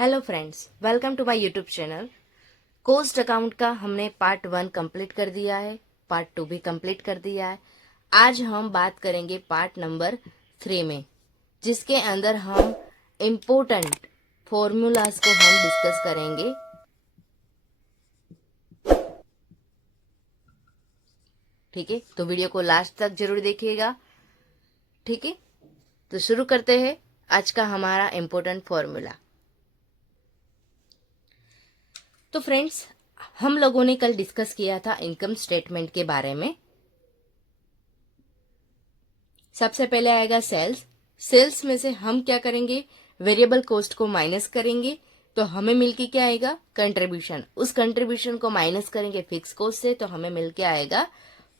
Hello friends, welcome to my YouTube channel. Cost account का हमने part 1 complete कर दिया है, पार्ट 2 भी कंप्लीट कर दिया है। आज हम बात करेंगे पार्ट नंबर 3 में, जिसके अंदर हम इम्पोर्टेंट फॉर्मूलाज को हम डिस्कस करेंगे। ठीक है, तो वीडियो को लास्ट तक जरूर देखिएगा। ठीक है, तो शुरू करते हैं आज का हमारा इम्पोर्टेंट फॉर्मूला। तो फ्रेंड्स, हम लोगों ने कल डिस्कस किया था इनकम स्टेटमेंट के बारे में। सबसे पहले आएगा सेल्स। सेल्स में से हम क्या करेंगे, वेरिएबल कॉस्ट को माइनस करेंगे, तो हमें मिलके क्या आएगा, कंट्रीब्यूशन। उस कंट्रीब्यूशन को माइनस करेंगे फिक्स कॉस्ट से, तो हमें मिलके आएगा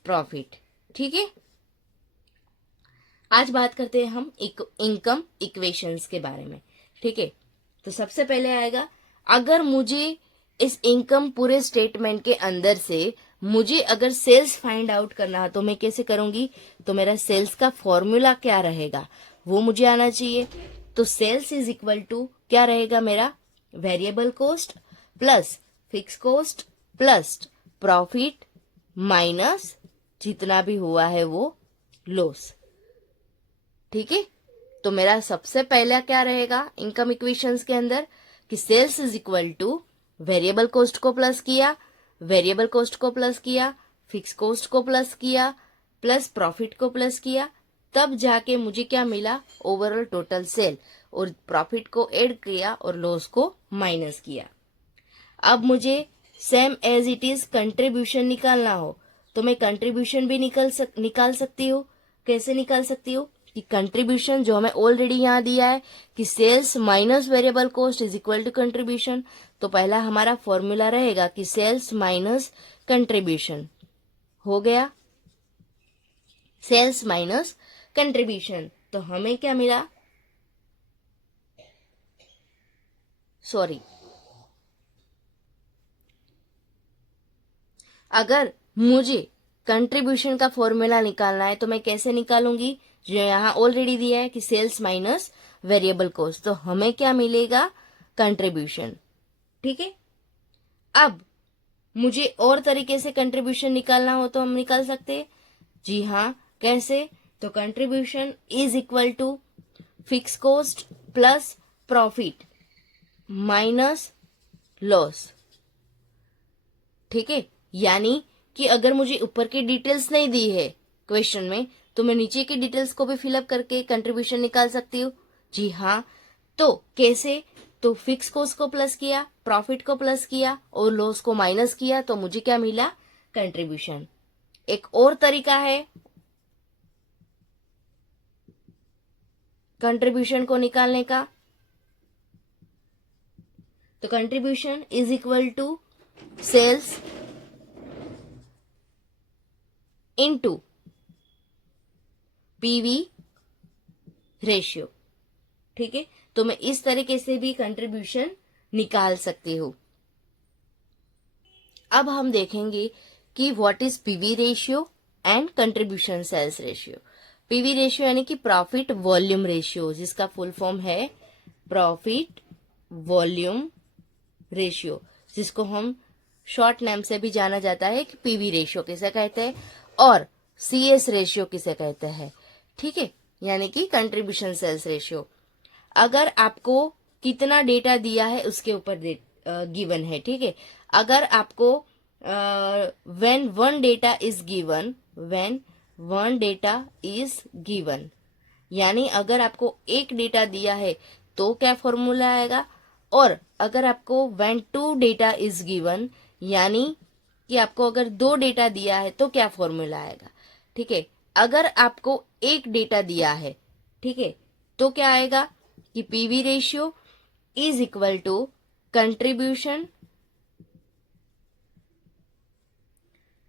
प्रॉफिट। ठीक है, आज बात करते हैं हम इनकम इक्वेशंस के बारे में। ठीक है, तो सबसे पहले आएगा, अगर मुझे इस इनकम पूरे स्टेटमेंट के अंदर से मुझे अगर सेल्स फाइंड आउट करना है तो मैं कैसे करूंगी, तो मेरा सेल्स का फॉर्मूला क्या रहेगा वो मुझे आना चाहिए। तो सेल्स इज इक्वल टू क्या रहेगा मेरा, variable cost plus fix cost plus profit minus जितना भी हुआ है वो लॉस। ठीक है, तो मेरा सबसे पहला क्या रहेगा इनकम इक्वेशंस के अंदर कि sales is equal to variable cost को प्लस किया, वेरिएबल कॉस्ट को प्लस किया, फिक्स कॉस्ट को प्लस किया, प्लस प्रॉफिट को प्लस किया, तब जाके मुझे क्या मिला, ओवरऑल टोटल सेल, और प्रॉफिट को ऐड किया और लॉस को माइनस किया। अब मुझे same as it is contribution निकालना हो तो मैं कंट्रीब्यूशन भी निकाल सकती हूँ। कैसे निकाल सकती हूँ कि कंट्रीब्यूशन जो हमें ऑलरेडी यहाँ दिया है कि sales minus variable cost is equal to contribution, तो पहला हमारा फॉर्मूला रहेगा कि सेल्स माइनस कंट्रीब्यूशन हो गया, सेल्स माइनस कंट्रीब्यूशन। तो हमें क्या मिला, सॉरी, अगर मुझे कंट्रीब्यूशन का फॉर्मूला निकालना है तो मैं कैसे निकालूंगी, जो यहाँ ऑलरेडी दिया है कि सेल्स माइनस वेरिएबल कॉस्ट, तो हमें क्या मिलेगा, कंट्रीब्यूशन। ठीक है, अब मुझे और तरीके से कंट्रीब्यूशन निकालना हो तो हम निकाल सकते हैं। जी हाँ, कैसे, तो contribution is equal to fix cost plus profit minus loss. ठीक है, यानी कि अगर मुझे ऊपर की डिटेल्स नहीं दी है क्वेश्चन में तो मैं नीचे की डिटेल्स को भी फिलअप करके कंट्रीब्यूशन निकाल सकती हूँ। जी हाँ, तो कैसे, तो फिक्स कॉस्ट को प्लस किया, प्रॉफिट को प्लस किया और लॉस को माइनस किया, तो मुझे क्या मिला, कंट्रीब्यूशन। एक और तरीका है कंट्रीब्यूशन को निकालने का, तो contribution is equal to sales into PV ratio. ठीक है, तो मैं इस तरीके से भी कंट्रीब्यूशन निकाल सकती हूं। अब हम देखेंगे कि what is PV ratio and contribution sales ratio. PV ratio यानी कि प्रॉफिट वॉल्यूम रेशियो, जिसका फुल फॉर्म है प्रॉफिट वॉल्यूम रेशियो, जिसको हम शॉर्ट नेम से भी जाना जाता है कि पीवी रेशियो किसे कहते हैं और सीएस रेशियो किसे कहते हैं। ठीक है, यानी कि कंट्रीब्यूशन सेल्स रेशियो। अगर आपको कितना डेटा दिया है उसके ऊपर गिवन है। ठीक है, अगर आपको when one data is given, when one data is given, यानी अगर आपको एक डेटा दिया है तो क्या फॉर्मूला आएगा, और अगर आपको when two data is given, यानी कि आपको अगर दो डेटा दिया है तो क्या फॉर्मूला आएगा। ठीक है, अगर आपको एक डेटा दिया है, ठीक है, तो क्या आएगा कि PV ratio is equal to contribution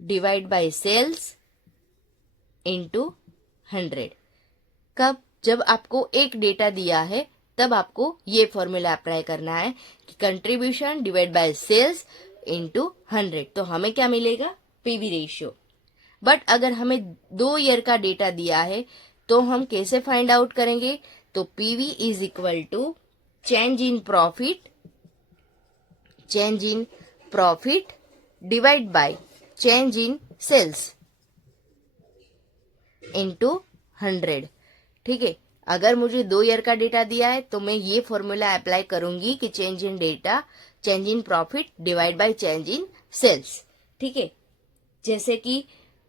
divide by sales into 100। कब, जब आपको एक डेटा दिया है तब आपको ये फॉर्मूला अप्लाई करना है कि contribution divide by sales into 100, तो हमें क्या मिलेगा, पीवी रेशियो। बट अगर हमें 2 ईयर का डेटा दिया है तो हम कैसे फाइंड आउट करेंगे, तो PV is equal to change in profit change in profit divide by change in sales into 100। ठीक है, अगर मुझे 2 ईयर का डेटा दिया है तो मैं ये फॉर्मूला अप्लाई करूंगी कि change in data, change in profit divide by change in sales. ठीक है, जैसे कि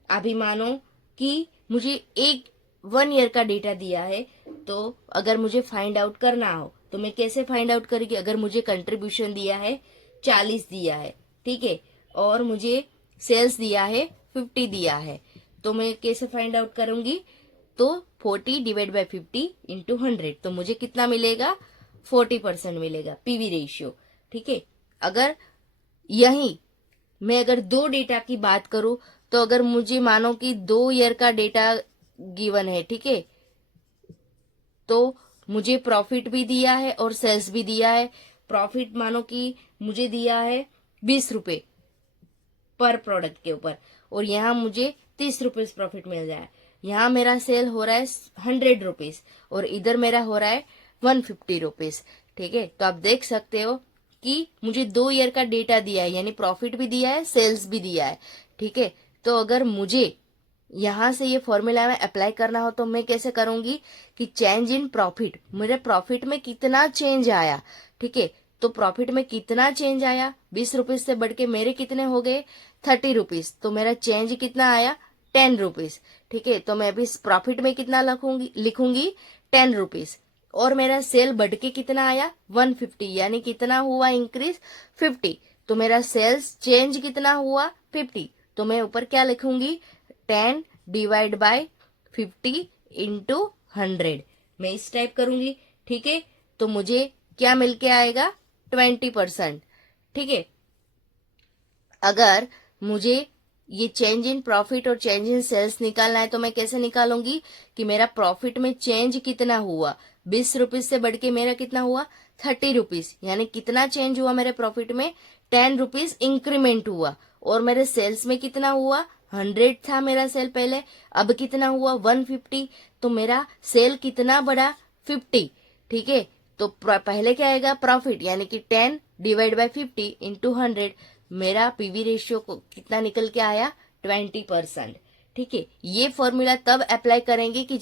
अभी मानो कि मुझे 1 ईयर का डेटा दिया है, तो अगर मुझे फाइंड आउट करना हो तो मैं कैसे फाइंड आउट करूंगी? अगर मुझे कंट्रीब्यूशन दिया है 40 दिया है, ठीक है, और मुझे सेल्स दिया है 50 दिया है, तो मैं कैसे फाइंड आउट करूंगी? तो 40 डिवाइड बाय 50 इंटू 100, तो मुझे कितना मिलेगा? 40% मिलेगा पीवी रेशियो। ठीक है, अगर यही मैं अगर 2 डेटा की बात करूं, तो अगर मुझे मानो कि 2 ईयर का डेटा गिवन है, ठीक है, तो मुझे प्रॉफिट भी दिया है और सेल्स भी दिया है। प्रॉफिट मानो कि मुझे दिया है 20 रुपए पर प्रोडक्ट के ऊपर, और यहाँ मुझे 30 रुपीज प्रॉफिट मिल जाए। यहाँ मेरा सेल हो रहा है 100 रुपीज और इधर मेरा हो रहा है 150 रुपीज। ठीक है, तो आप देख सकते हो कि मुझे 2 ईयर का डेटा दिया है, यानी प्रॉफिट भी दिया है, सेल्स भी दिया है। ठीक है, तो अगर मुझे यहां से ये फॉर्मूला में अप्लाई करना हो तो मैं कैसे करूंगी कि चेंज इन प्रॉफिट, मेरे प्रॉफिट में कितना चेंज आया। ठीक है, तो प्रॉफिट में कितना चेंज आया, 20 रुपीज से बढ़ के मेरे कितने हो गए? 30 रुपीज। तो मेरा चेंज कितना आया? 10 रुपीज। ठीक है, तो मैं अभी प्रॉफिट में कितना लिखूंगी 10 रुपीज, और मेरा सेल बढ़ के कितना आया? 150, यानी कितना हुआ इंक्रीज? 50। तो मेरा सेल्स चेंज कितना हुआ? 50। तो मैं ऊपर क्या लिखूंगी? 10 डिवाइड बाय 50 इंटू 100, मैं इस टाइप करूंगी। ठीक है, तो मुझे क्या मिलके आएगा? 20%। ठीक है, अगर मुझे ये चेंज इन प्रॉफिट और चेंज इन सेल्स निकालना है तो मैं कैसे निकालूंगी कि मेरा प्रॉफिट में चेंज कितना हुआ? 20 रुपीज से बढ़ के मेरा कितना हुआ? 30 रुपीज, यानी कितना चेंज हुआ मेरे प्रॉफिट में? 10 रुपीज इंक्रीमेंट हुआ। और मेरे सेल्स में कितना हुआ? 100 था मेरा सेल पहले, अब कितना हुआ? 150। तो मेरा सेल कितना बढ़ा? 50। ठीक है, तो पहले क्या आएगा? प्रॉफिट, यानी कि 10 डिवाइड बाय 50 इंटू 100, मेरा पीवी रेशियो को कितना निकल के आया? 20%। ठीक है, ये फॉर्मूला तब अप्लाई करेंगे कि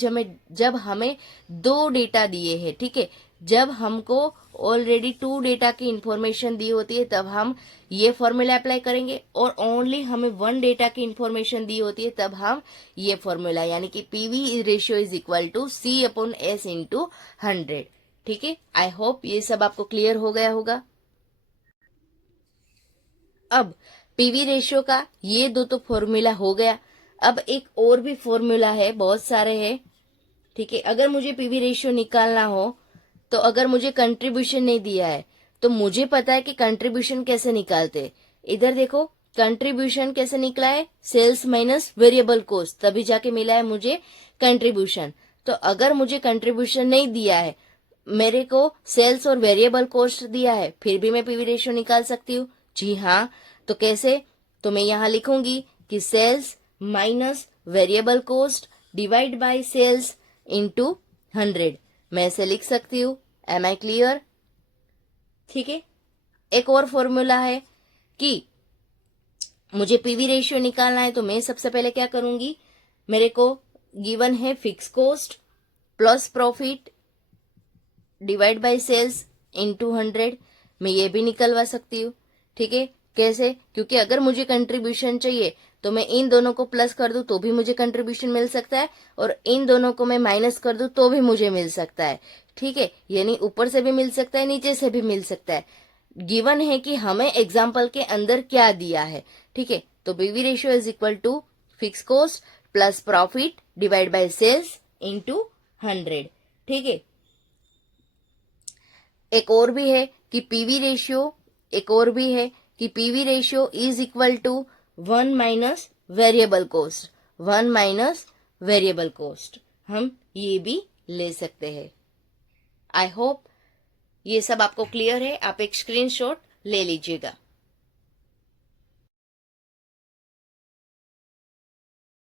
जब हमें 2 डेटा दिए हैं। ठीक है, जब हमको ऑलरेडी 2 डेटा की इंफॉर्मेशन दी होती है तब हम ये फॉर्मूला अप्लाई करेंगे, और ओनली हमें 1 डेटा की इंफॉर्मेशन दी होती है तब हम ये फॉर्मूला, यानी कि PV ratio is equal to C/S into 100। ठीक है, आई होप ये सब आपको क्लियर हो गया होगा। अब पीवी रेशियो का ये 2 तो फॉर्मूला हो गया। अब एक और भी फॉर्मूला है, बहुत सारे हैं। ठीक है, अगर मुझे पीवी रेशियो निकालना हो, तो अगर मुझे कंट्रीब्यूशन नहीं दिया है तो मुझे पता है कि कंट्रीब्यूशन कैसे निकालते। इधर देखो, कंट्रीब्यूशन कैसे निकला है? सेल्स माइनस वेरिएबल कॉस्ट, तभी जाके मिला है मुझे कंट्रीब्यूशन। तो अगर मुझे कंट्रीब्यूशन नहीं दिया है, मेरे को सेल्स और वेरिएबल कॉस्ट दिया है, फिर भी मैं पीवी रेशियो निकाल सकती हूँ। जी हाँ, तो कैसे? तो मैं यहां लिखूंगी कि sales minus variable cost divide by sales into 100, मैं ऐसे लिख सकती हूँ। Am I clear? ठीक है, एक और फॉर्मूला है कि मुझे पीवी रेशियो निकालना है, तो मैं सबसे पहले क्या करूंगी? मेरे को गिवन है fix cost plus profit divide by sales into 100, मैं ये भी निकलवा सकती हूँ। ठीक है, कैसे? क्योंकि अगर मुझे कंट्रीब्यूशन चाहिए तो मैं इन दोनों को प्लस कर दूं तो भी मुझे कंट्रीब्यूशन मिल सकता है, और इन दोनों को मैं माइनस कर दूं तो भी मुझे मिल सकता है। ठीक है, यानी ऊपर से भी मिल सकता है, नीचे से भी मिल सकता है। गिवन है कि हमें एग्जाम्पल के अंदर क्या दिया है। ठीक है, तो PV ratio is equal to fix cost plus profit divide by sales into 100। ठीक है, एक और भी है कि पीवी रेशियो, एक और भी है कि PV ratio is equal to 1 minus variable cost, 1 minus variable cost, हम ये भी ले सकते हैं। आई होप ये सब आपको क्लियर है। आप एक स्क्रीनशॉट ले लीजिएगा।